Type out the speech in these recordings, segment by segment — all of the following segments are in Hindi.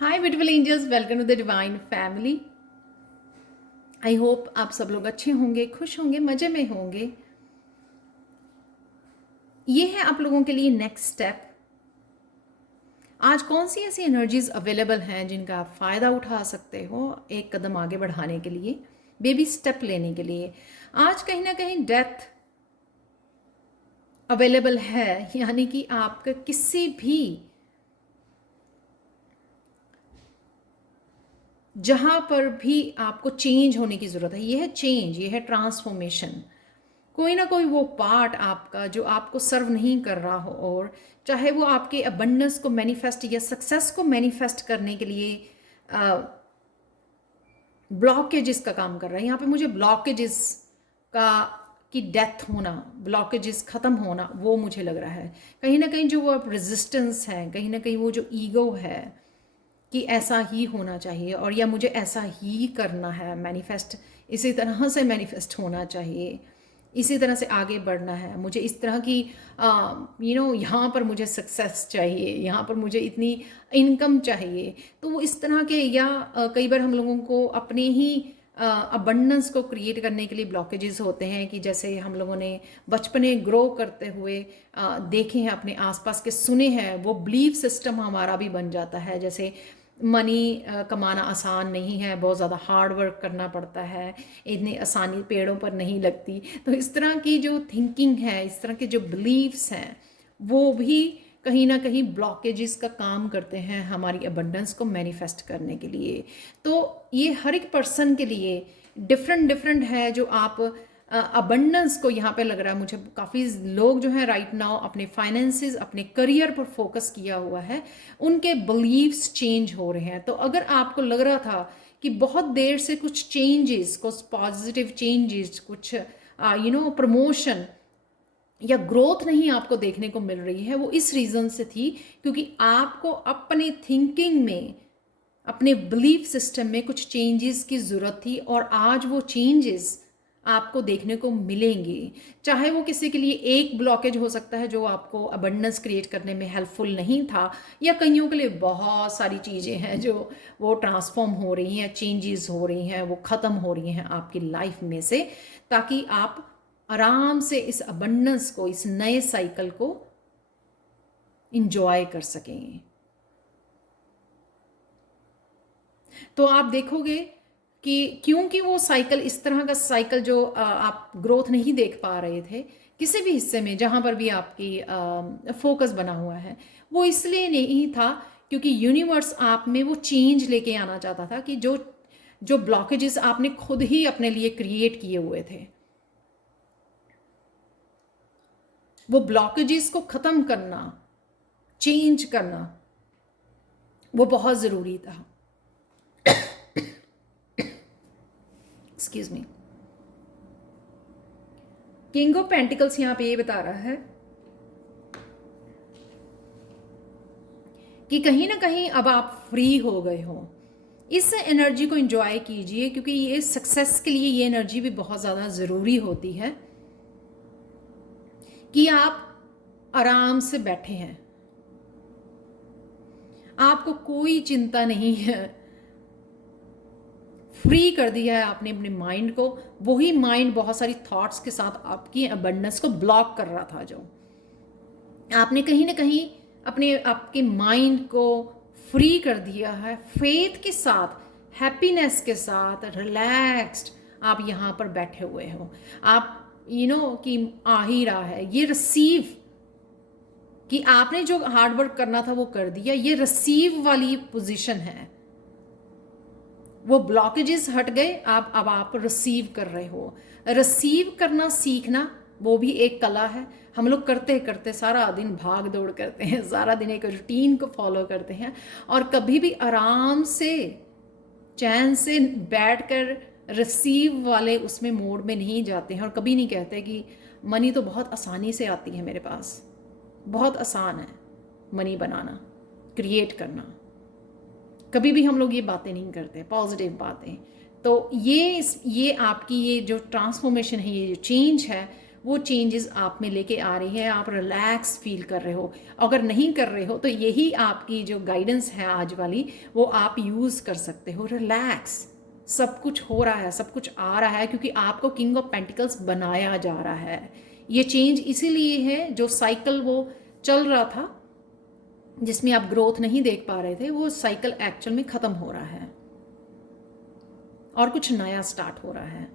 Hi beautiful angels, welcome to the divine family. I hope आप सब लोग अच्छे होंगे, खुश होंगे, मज़े में होंगे। ये है आप लोगों के लिए नेक्स्ट स्टेप। आज कौन सी ऐसी एनर्जीज अवेलेबल हैं जिनका आप फ़ायदा उठा सकते हो एक कदम आगे बढ़ाने के लिए, बेबी स्टेप लेने के लिए। आज कहीं ना कहीं डेथ अवेलेबल है, यानी कि आपका किसी भी जहाँ पर भी आपको चेंज होने की ज़रूरत है, ये है चेंज, ये है ट्रांसफॉर्मेशन। कोई ना कोई वो पार्ट आपका जो आपको सर्व नहीं कर रहा हो, और चाहे वो आपके अबंडेंस को मैनिफेस्ट या सक्सेस को मैनिफेस्ट करने के लिए ब्लॉकेजेस का काम कर रहा है। यहाँ पे मुझे ब्लॉकेजेस का की डेथ होना, ब्लॉकेजेस ख़त्म होना, वो मुझे लग रहा है। कहीं ना कहीं जो वो रेजिस्टेंस है, कहीं ना कहीं वो जो ईगो है कि ऐसा ही होना चाहिए और या मुझे ऐसा ही करना है, मैनिफेस्ट इसी तरह से मैनिफेस्ट होना चाहिए, इसी तरह से आगे बढ़ना है, मुझे इस तरह की यहाँ पर मुझे सक्सेस चाहिए, यहाँ पर मुझे इतनी इनकम चाहिए। तो वो इस तरह के या कई बार हम लोगों को अपने ही अबंडेंस को क्रिएट करने के लिए ब्लॉकेजेस होते हैं कि जैसे हम लोगों ने बचपने ग्रो करते हुए देखे हैं, अपने आसपास के सुने हैं, वो बिलीफ सिस्टम हमारा भी बन जाता है। जैसे मनी कमाना आसान नहीं है, बहुत ज़्यादा हार्ड वर्क करना पड़ता है, इतनी आसानी पेड़ों पर नहीं लगती। तो इस तरह की जो थिंकिंग है, इस तरह के जो बिलीव्स हैं, वो भी कहीं ना कहीं ब्लॉकेजेस का काम करते हैं हमारी अबंडेंस को मैनिफेस्ट करने के लिए। तो ये हर एक पर्सन के लिए डिफरेंट डिफरेंट है। जो आप अबंडेंस को यहाँ पे लग रहा है मुझे, काफ़ी लोग जो हैं राइट नाउ अपने फाइनेंसेस, अपने करियर पर फोकस किया हुआ है, उनके बिलीव्स चेंज हो रहे हैं। तो अगर आपको लग रहा था कि बहुत देर से कुछ चेंजेस, कुछ पॉजिटिव चेंजेस, कुछ प्रमोशन या ग्रोथ नहीं आपको देखने को मिल रही है, वो इस रीज़न से थी क्योंकि आपको अपने थिंकिंग में, अपने बिलीफ सिस्टम में कुछ चेंजेस की ज़रूरत थी, और आज वो चेंजेस आपको देखने को मिलेंगे। चाहे वो किसी के लिए एक ब्लॉकेज हो सकता है जो आपको अबंडेंस क्रिएट करने में हेल्पफुल नहीं था, या कईयों के लिए बहुत सारी चीज़ें हैं जो वो ट्रांसफॉर्म हो रही हैं, चेंजेस हो रही हैं, वो ख़त्म हो रही हैं आपकी लाइफ में से, ताकि आप आराम से इस अबंडेंस को, इस नए साइकिल को इंजॉय कर सकें। तो आप देखोगे कि क्योंकि वो साइकिल, इस तरह का साइकिल जो आप ग्रोथ नहीं देख पा रहे थे किसी भी हिस्से में जहाँ पर भी आपकी फोकस बना हुआ है, वो इसलिए नहीं था क्योंकि यूनिवर्स आप में वो चेंज लेके आना चाहता था कि जो जो ब्लॉकेजेस आपने खुद ही अपने लिए क्रिएट किए हुए थे, वो ब्लॉकेजेस को ख़त्म करना, चेंज करना, वो बहुत ज़रूरी था। Excuse me. King of pentacles यहाँ पे ये बता रहा है कि कहीं ना कहीं अब आप फ्री हो गए हो। इस एनर्जी को एंजॉय कीजिए क्योंकि ये सक्सेस के लिए ये एनर्जी भी बहुत ज़्यादा ज़रूरी होती है कि आप आराम से बैठे हैं, आपको कोई चिंता नहीं है, फ्री कर दिया है आपने अपने माइंड को। वही माइंड बहुत सारी थॉट्स के साथ आपकी अबंडेंस को ब्लॉक कर रहा था, जो आपने कहीं ना कहीं अपने आपके माइंड को फ्री कर दिया है। फेथ के साथ, हैप्पीनेस के साथ, रिलैक्स्ड आप यहाँ पर बैठे हुए हो। आप कि आ ही रहा है, ये रिसीव, कि आपने जो हार्ड वर्क करना था वो कर दिया, ये रिसीव वाली पोजीशन है। वो ब्लॉकेजेस हट गए, अब आप रिसीव कर रहे हो। रिसीव करना सीखना वो भी एक कला है। हम लोग करते करते सारा दिन भाग दौड़ करते हैं, सारा दिन एक रूटीन को फॉलो करते हैं, और कभी भी आराम से चैन से बैठ कर रिसीव वाले उसमें मोड में नहीं जाते हैं, और कभी नहीं कहते कि मनी तो बहुत आसानी से आती है मेरे पास, बहुत आसान है मनी बनाना, क्रिएट करना। कभी भी हम लोग ये बातें नहीं करते, पॉजिटिव बातें। तो ये आपकी ये जो ट्रांसफॉर्मेशन है, ये जो चेंज है, वो चेंजेस आप में लेके आ रही है, आप रिलैक्स फील कर रहे हो। अगर नहीं कर रहे हो तो यही आपकी जो गाइडेंस है आज वाली, वो आप यूज़ कर सकते हो। रिलैक्स, सब कुछ हो रहा है, सब कुछ आ रहा है, क्योंकि आपको किंग ऑफ पेंटिकल्स बनाया जा रहा है। ये चेंज इसीलिए है, जो साइकिल वो चल रहा था जिसमें आप ग्रोथ नहीं देख पा रहे थे, वो साइकिल एक्चुअल में ख़त्म हो रहा है और कुछ नया स्टार्ट हो रहा है।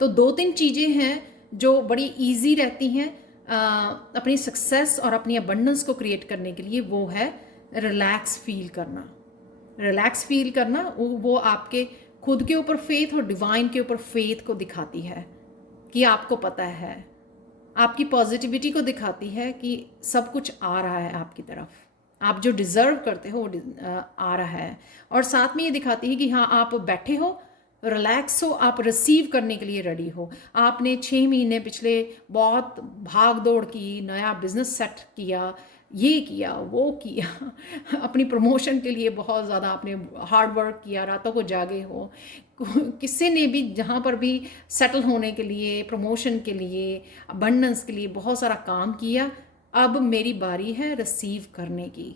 तो 2-3 चीज़ें हैं जो बड़ी इजी रहती हैं अपनी सक्सेस और अपनी अबंडेंस को क्रिएट करने के लिए। वो है रिलैक्स फील करना। रिलैक्स फील करना वो आपके खुद के ऊपर फेथ और डिवाइन के ऊपर फेथ को दिखाती है कि आपको पता है, आपकी पॉजिटिविटी को दिखाती है कि सब कुछ आ रहा है आपकी तरफ, आप जो डिज़र्व करते हो वो आ रहा है। और साथ में ये दिखाती है कि हाँ, आप बैठे हो, रिलैक्स हो, आप रिसीव करने के लिए रेडी हो। आपने 6 महीने पिछले बहुत भाग दौड़ की, नया बिजनेस सेट किया, ये किया वो किया अपनी प्रमोशन के लिए बहुत ज़्यादा आपने हार्ड वर्क किया, रातों को जागे हो। किसी ने भी जहाँ पर भी सेटल होने के लिए, प्रमोशन के लिए, अबंडेंस के लिए बहुत सारा काम किया। अब मेरी बारी है रिसीव करने की।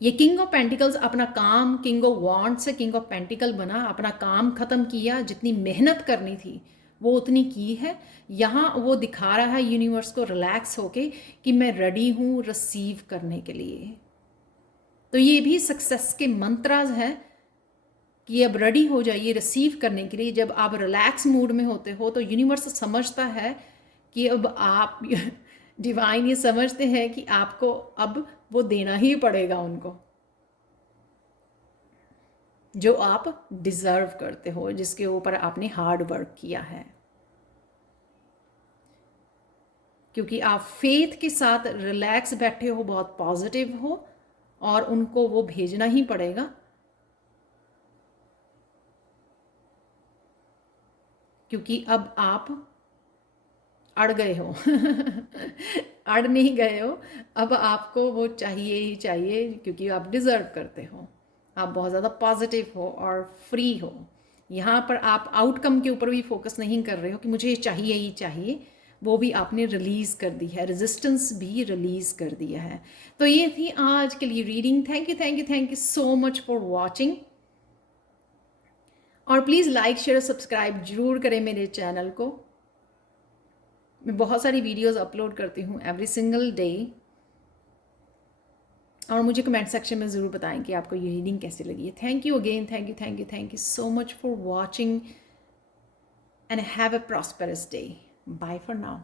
ये किंग ऑफ पेंटिकल्स अपना काम, किंग ऑफ वॉन्ड से किंग ऑफ पेंटिकल बना, अपना काम ख़त्म किया, जितनी मेहनत करनी थी वो उतनी की है। यहाँ वो दिखा रहा है यूनिवर्स को रिलैक्स होके कि मैं रेडी हूँ रिसीव करने के लिए। तो ये भी सक्सेस के मंत्राज हैं कि अब रेडी हो जाइए रिसीव करने के लिए। जब आप रिलैक्स मूड में होते हो तो यूनिवर्स समझता है कि अब आप डिवाइन ये समझते हैं कि आपको अब वो देना ही पड़ेगा उनको, जो आप डिज़र्व करते हो, जिसके ऊपर आपने हार्ड वर्क किया है। क्योंकि आप फेथ के साथ रिलैक्स बैठे हो, बहुत पॉजिटिव हो, और उनको वो भेजना ही पड़ेगा। क्योंकि अब आप अड़ गए हो अड़ नहीं गए हो, अब आपको वो चाहिए ही चाहिए, क्योंकि आप डिज़र्व करते हो। आप बहुत ज़्यादा पॉजिटिव हो और फ्री हो। यहाँ पर आप आउटकम के ऊपर भी फोकस नहीं कर रहे हो कि मुझे ये चाहिए ही चाहिए, वो भी आपने रिलीज़ कर दी है, रेजिस्टेंस भी रिलीज़ कर दिया है। तो ये थी आज के लिए reading. Thank you thank you thank you so much for watching. और प्लीज़ लाइक शेयर सब्सक्राइब जरूर करें मेरे चैनल को। मैं बहुत सारी वीडियोस अपलोड करती हूँ एवरी सिंगल डे। और मुझे कमेंट सेक्शन में ज़रूर बताएं कि आपको ये रीडिंग कैसी लगी है। Thank you again, thank you thank you thank you so much for watching and have a prosperous day. Bye for now.